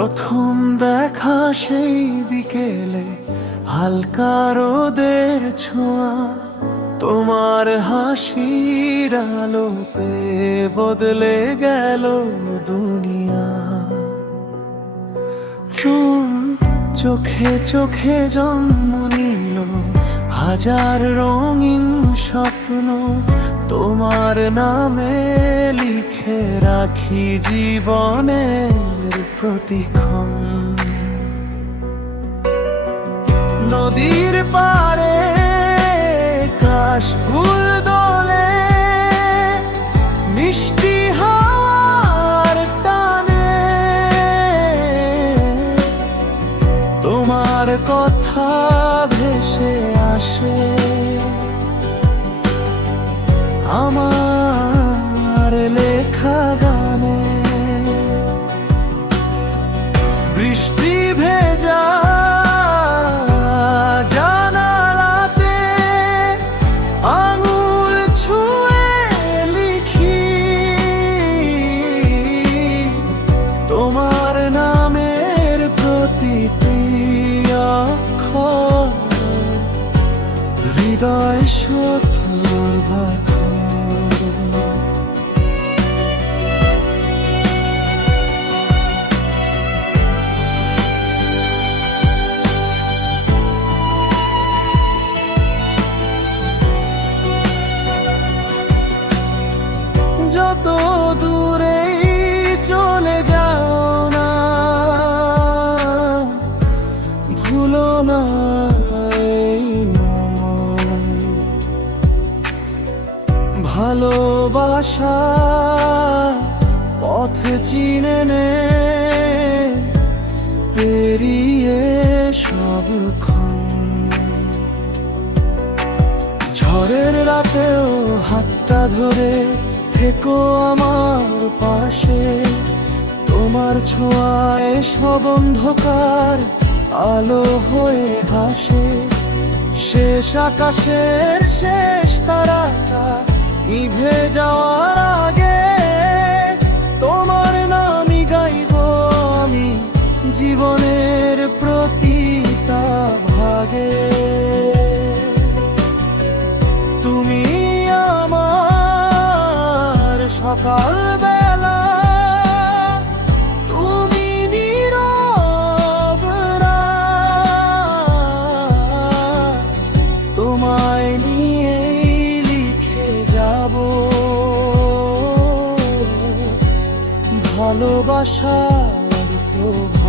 প্রথম দেখা সেই বিকেলে, হালকা রোদের ছোঁয়া, তোমার হাসির আলো পেয়ে বদলে গেল দুনিয়া। চোখে চোখে জন্ম নিল হাজার রঙিন স্বপ্ন, তোমার নামে লিখে রাখি জীবনের প্রতিক্ষণ। নদীর পাড়ে কাশফুল দোলে, মিষ্টি হাওয়ার টানে, তোমার কথা ভেসে আসে আমার লেখা গানে। বৃষ্টি ভেজা জানালাতে আঙুল ছুঁয়ে লিখি তোমার নামের প্রতিটি অক্ষর, হৃদয় শত্রুর ভাগ। যত দূরেই চলে যাও না, ভুলো না এই মন। ভালোবাসা পথ চিনে নে, পেরিয়ে সবক্ষণ। ঝড়ের রাতেও হাতটা ধরে থেকো আমার পাশে, তোমার ছোঁয়ায় সব অন্ধকার আলো হয়ে হাসে। শেষ আকাশের শেষ তারাটা নিভে যাওয়ার আগে, তোমার নামই গাইব আমি জীবনের প্রতিটা ভাগে। তুমি আমার সকাল বেলা, তুমি নীরব রাত, তোমায় নিয়েই লিখে যাব ভালোবাসার প্রভাত।